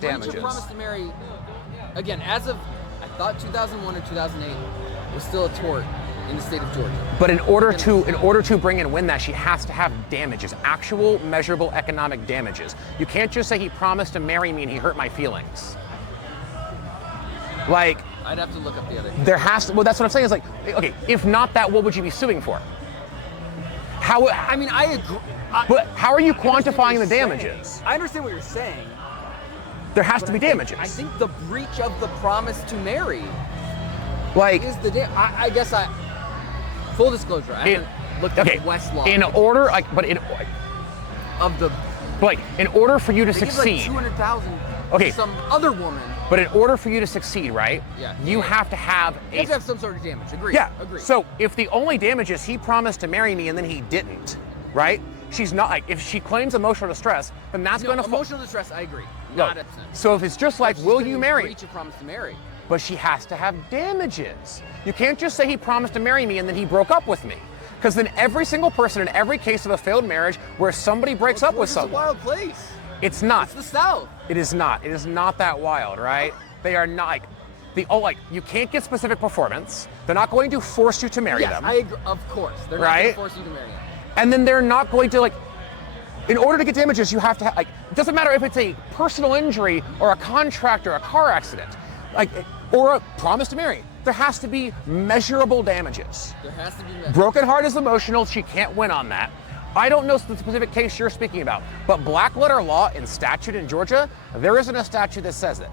damages. Breach of promise to marry, again, as of, I thought 2001 or 2008, was still a tort in the state of Georgia. But in order to bring and win that, she has to have damages, actual measurable economic damages. You can't just say he promised to marry me and he hurt my feelings. Like, I'd have to look up the other. there has to, well, that's what I'm saying, is like, okay, if not that, what would you be suing for? How, I mean, I agree. but how are you quantifying the damages? I understand what you're saying. There has to be damages. I think the breach of the promise to marry like, is the I guess full disclosure, I haven't looked at Westlaw. In order, like, but in of the like, in order for you to they succeed, give like 200,000 okay, to some other woman. But in order for you to succeed, right? Yeah. You have to have You have to have some sort of damage. Agree. Yeah. Agree. So if the only damage is he promised to marry me and then he didn't, right? She's not, like, if she claims emotional distress, then that's going to emotional distress. I agree. No. Not upset. So if it's just like, will you marry? Breach of promise to marry. But she has to have damages. You can't just say he promised to marry me and then he broke up with me. Because then every single person in every case of a failed marriage where somebody breaks up with someone. It's a wild place. It's not. It's the South. It is not. It is not that wild, right? They are not like you can't get specific performance. They're not going to force you to marry them. I agree. Of course, they're not going to force you to marry them. And then they're not going to, like, in order to get damages, you have to have, like, it doesn't matter if it's a personal injury or a contract or a car accident, like, or a promise to marry. There has to be measurable damages. There has to be measurable. Broken heart is emotional. She can't win on that. I don't know the specific case you're speaking about, but black letter law in statute in Georgia, there isn't a statute that says it.